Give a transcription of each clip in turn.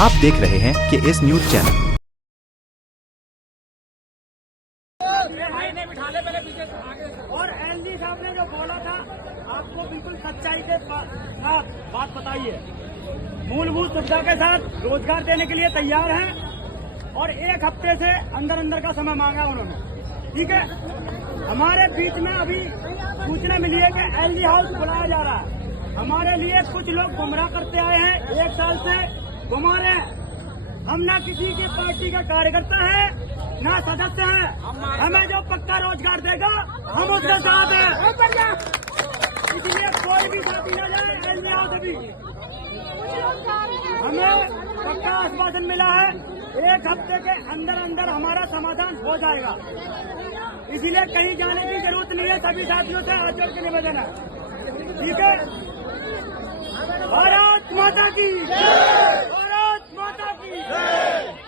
आप देख रहे हैं KS न्यूज चैनल। और एलजी साहब ने जो बोला था आपको बिल्कुल सच्चाई के साथ बात बताइए। मूलभूत सुविधा के साथ रोजगार देने के लिए तैयार है और 1 हफ्ते से अंदर का समय मांगा उन्होंने। ठीक है, हमारे बीच में अभी सूचना मिली है कि एलजी हाउस बुलाया जा रहा है। हमारे लिए कुछ लोग गुमराह करते आए हैं, 1 साल से घुमा रहे हैं। हम ना किसी की पार्टी का कार्यकर्ता है ना सदस्य है। हमें जो पक्का रोजगार देगा हम उसके साथ हैं। इसलिए कोई भी साथी न जाए एलजी हाउस। अभी हमें पक्का आश्वासन मिला है 1 हफ्ते के अंदर हमारा समाधान हो जाएगा। इसीलिए कहीं जाने की जरूरत नहीं है। सभी साथियों से हाथ जोड़ के निवेदन है। ठीक है, भारत माता की जय, भारत माता की जय।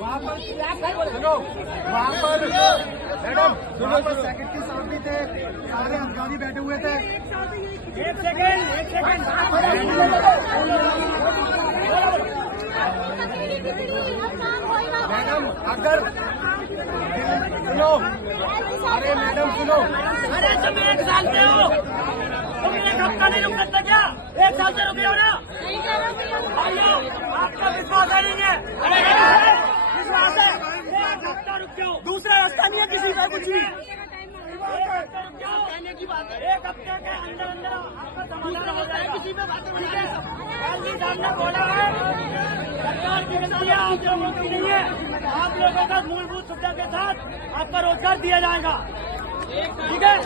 वहाँ पर मैडम सेक्रेटरी साहब भी थे, सारे अधिकारी बैठे हुए थे। एक सेकेंड मैडम अगर सुनो, अरे मैडम सुनो, अरे तुम 1 साल से हो, तुम 1 हफ्ता नहीं रुक सकते क्या? 1 साल से रुके हो ना भाइयों, आपका विश्वास नहीं है। विश्वास है, 1 हफ्ता रुक जाओ, दूसरा रास्ता नहीं है किसी का कुछ भी। 1 हफ्ते के अंदर आपका समाधान हो जाएगा। किसी में बात नहीं है। एलजी साहब ने बोला है सरकार की गलतियाँ आप लोगों की नहीं है। आप लोगों का मूलभूत सुविधा के साथ आपका रोजगार दिया जाएगा। ठीक है,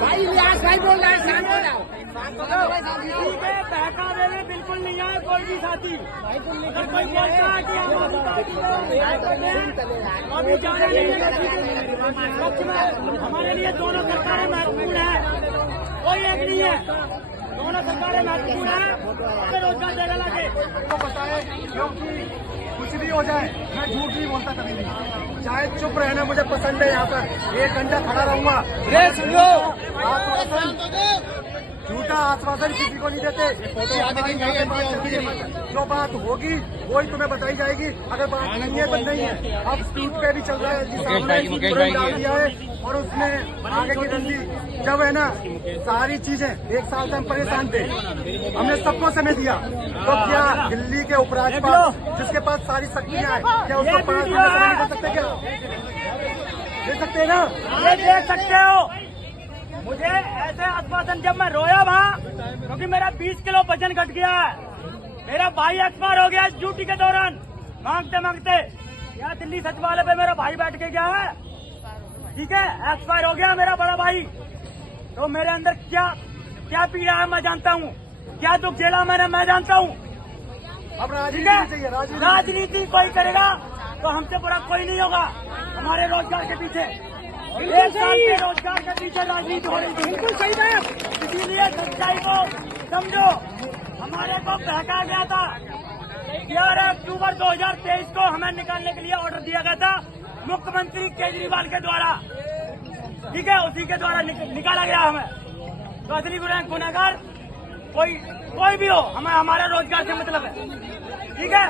भाई व्यास भाई बोल रहा है, शांत हो जाओ। ठीक है, बहकावे में बिल्कुल नहीं आए कोई भी साथी। अगर कोई बोलता है कि हम अभी जाने नहीं देंगे, हमारे लिए दोनों सरकारें महत्वपूर्ण है, कोई एक नहीं है। दोनों सरकारें महत्वपूर्ण है। रोजगार देने लगे तो बताए, क्योंकि कुछ भी हो जाए मैं झूठ नहीं बोलता कभी भी। चाहे चुप रहना मुझे पसंद है। यहाँ पर 1 घंटा खड़ा रहूंगा। झूठा आश्वासन किसी को नहीं देते। जो बात होगी वही तुम्हें बताई जाएगी। अगर बात नहीं है तो नहीं है। अब स्पीड पे भी चल रहा है, सामने डाल दिया है और उसने आगे की रणनीति जब है ना, सारी चीजें 1 साल से हम परेशान थे, हमने सबको समय दिया। तो क्या दिल्ली के उपराज्यपाल जिसके पास सारी शक्तियां हैं, क्या उसको 5 महीने दे सकते? क्या दे सकते हैं ना? ये देख सकते हो। मुझे ऐसे आश्वासन, जब मैं रोया वहाँ क्योंकि मेरा 20 किलो वजन घट गया है। मेरा भाई एक्सपायर हो गया इस ड्यूटी के दौरान, मांगते मांगते। यहाँ दिल्ली सचिवालय पे मेरा भाई बैठ के गया है। ठीक है, एक्सपायर हो गया मेरा बड़ा भाई। तो मेरे अंदर क्या पीड़ा है मैं जानता हूँ, क्या दुख झेला मैंने मैं जानता हूँ। अब ठीक है, राजनीति कोई करेगा तो हमसे बड़ा कोई नहीं होगा। हमारे रोजगार के पीछे 1 साल के रोजगार के पीछे राजनीति हो रही थी। बिल्कुल सही बात। इसीलिए सच्चाई को समझो। हमारे को बहका गया था। 11 अक्टूबर 2023 को हमें निकालने के लिए ऑर्डर दिया गया था मुख्यमंत्री केजरीवाल के द्वारा। ठीक है, उसी के द्वारा निकाला गया हमें। तो असली गुनहगार कोई भी हो, हमें हमारा रोजगार से मतलब है। ठीक है,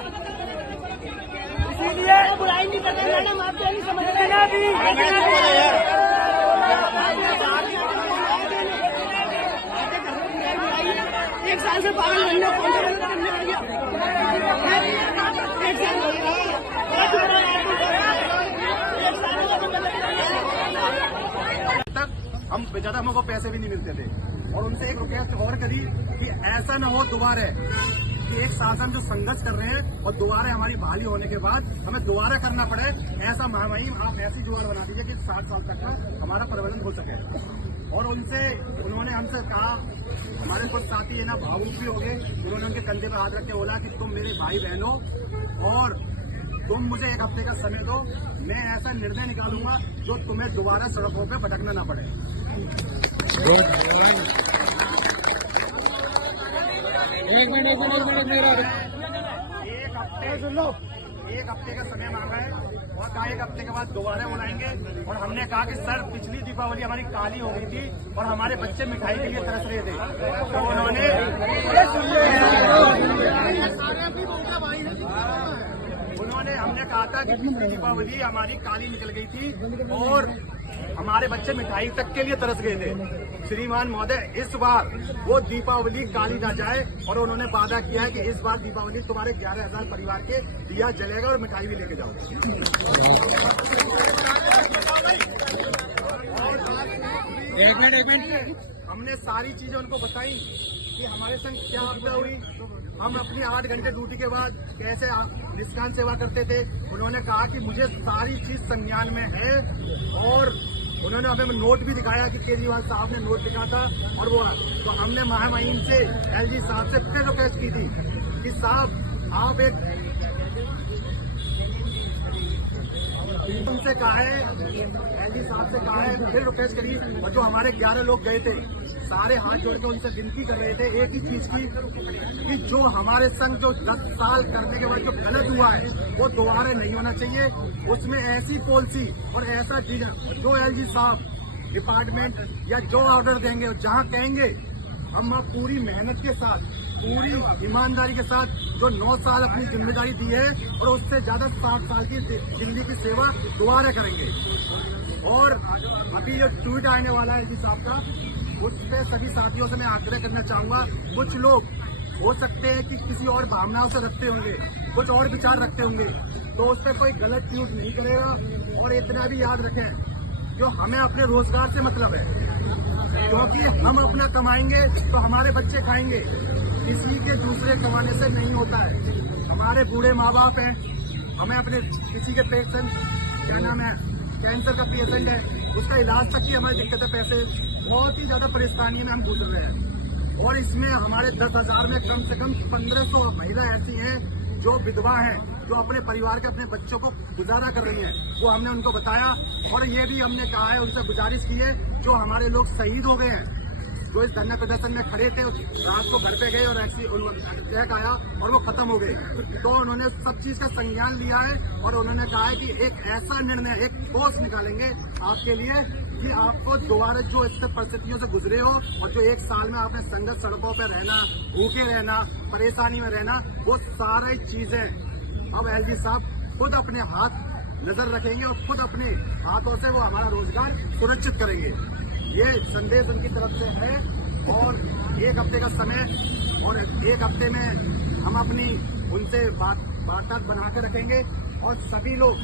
इसीलिए बुराई नहीं करते मैडम, आप नहीं समझते ना भी। 1 साल से पागल बनने तक हम ज्यादा हमको पैसे भी नहीं मिलते थे। और उनसे एक रिक्वेस्ट और करी कि ऐसा न हो दोबारा कि 1 साल से हम जो संघर्ष कर रहे हैं और दोबारा हमारी बहाली होने के बाद हमें दोबारा करना पड़े। ऐसा महामहिम आप ऐसी जुगाड़ बना दीजिए कि 60 साल तक का हमारा प्रबंधन हो सके। और उन्होंने हमसे कहा, हमारे कुछ साथी है ना भावुक भी हो गए। उन्होंने उनके कंधे पर हाथ रख के बोला कि तुम मेरे भाई बहनों और तुम मुझे 1 हफ्ते का समय दो, मैं ऐसा निर्णय निकालूंगा जो तुम्हें दोबारा सड़कों पे भटकना ना पड़े। 1 मिनट मेरा 1 हफ्ते सुन लो, एक हफ्ते का समय मांगा है और कहा एक हफ्ते के बाद दोबारा बुलाएंगे। और हमने कहा कि सर पिछली दीपावली हमारी काली हो गई थी और हमारे बच्चे मिठाई के लिए तरस रहे थे, तो उन्होंने हमने कहा था कि पिछली दीपावली हमारी काली निकल गई थी और हमारे बच्चे मिठाई तक के लिए तरस गए थे। श्रीमान महोदय इस बार वो दीपावली काली ना जाए और उन्होंने वादा किया है कि इस बार दीपावली तुम्हारे 11,000 परिवार के दिया जलेगा और मिठाई भी लेके जाओ। एक मिनट हमने सारी चीजें उनको बताई कि हमारे संग क्या आपदा हुई, हम अपनी 8 घंटे ड्यूटी के बाद कैसे निष्काम सेवा करते थे। उन्होंने कहा कि मुझे सारी चीज संज्ञान में है और उन्होंने हमें नोट भी दिखाया कि केजरीवाल साहब ने नोट दिखा था और वो तो हमने महामहिम से एलजी साहब से फिर रिक्वेस्ट की थी कि साहब आप एक उनसे कहा है, एलजी साहब से कहा है, फिर रिक्वेस्ट करी और जो हमारे 11 लोग गए थे सारे हाथ जोड़ के उनसे विनती कर रहे थे एक ही चीज की कि जो हमारे संग जो 10 साल करने के बाद जो गलत हुआ है वो दोबारा नहीं होना चाहिए। उसमें ऐसी पॉलिसी और ऐसा चीज जो एलजी साहब डिपार्टमेंट या जो ऑर्डर देंगे जहां कहेंगे हम पूरी मेहनत के साथ पूरी ईमानदारी के साथ जो 9 साल अपनी जिम्मेदारी दी है और उससे ज्यादा 60 साल की जिंदगी की सेवा दोबारा करेंगे। और अभी जो ट्वीट आने वाला है एलजी साहब का उस पे सभी साथियों से मैं आग्रह करना चाहूंगा, कुछ लोग हो सकते हैं कि किसी और भावनाओं से रखते होंगे, कुछ और विचार रखते होंगे, तो उस पर कोई गलत ट्वीट नहीं करेगा। और इतना भी याद रखें जो हमें अपने रोजगार से मतलब है, क्योंकि हम अपना कमाएंगे तो हमारे बच्चे खाएंगे, किसी के दूसरे कमाने से नहीं होता है। हमारे बूढ़े माँ बाप हैं, हमें अपने किसी के पेशेंट क्या नाम है कैंसर का पेशेंट है उसका इलाज तक की हमारी दिक्कत है, पैसे बहुत ही ज्यादा परेशानी में हम गुजर रहे हैं। और इसमें हमारे 10,000 में कम से कम 1,500 महिला ऐसी हैं जो विधवा हैं, जो अपने परिवार के अपने बच्चों को गुजारा कर रही हैं। वो हमने उनको बताया और ये भी हमने कहा है, उनसे गुजारिश की है जो हमारे लोग शहीद हो गए हैं, जो इस धरना प्रदर्शन में खड़े थे, रात को घर पे गए और ऐसी अटैक आया और वो खत्म हो गए, तो उन्होंने सब चीज का संज्ञान लिया है और उन्होंने कहा है कि एक ऐसा निर्णय एक ठोस निकालेंगे आपके लिए कि आपको दोबारा जो इस परिस्थितियों से गुजरे हो और जो 1 साल में आपने संघर्ष सड़कों पर रहना, भूखे रहना, परेशानी में रहना, वो सारी चीजें अब एलजी साहब खुद अपने हाथ नजर रखेंगे और खुद अपने हाथों से वो हमारा रोजगार सुरक्षित करेंगे। ये संदेश उनकी तरफ से है और 1 हफ्ते का समय और 1 हफ्ते में हम अपनी उनसे बातचीत बना के रखेंगे और सभी लोग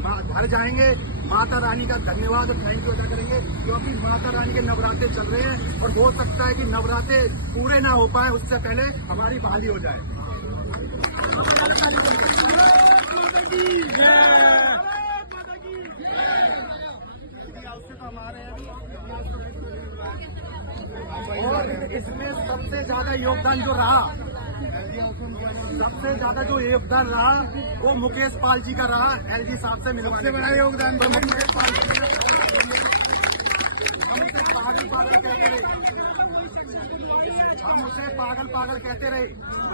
घर जाएंगे, माता रानी का धन्यवाद और थैंक यू अदा करेंगे, क्योंकि माता रानी के नवरात्रे चल रहे हैं और हो सकता है कि नवरात्रे पूरे ना हो पाए उससे पहले हमारी बहाली हो जाए। और इसमें सबसे ज्यादा योगदान जो रहा, सबसे ज्यादा जो योगदान रहा वो मुकेश पाल जी का रहा, एलजी साहब से मिलवाने से बड़ा योगदान मुकेश पाल जी। हम उसे पागल कहते रहे, हम उसे पागल कहते रहे,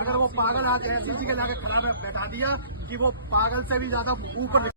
अगर वो पागल आज ऐसी जगह लाके खड़ा बैठा दिया कि वो पागल से भी ज्यादा ऊपर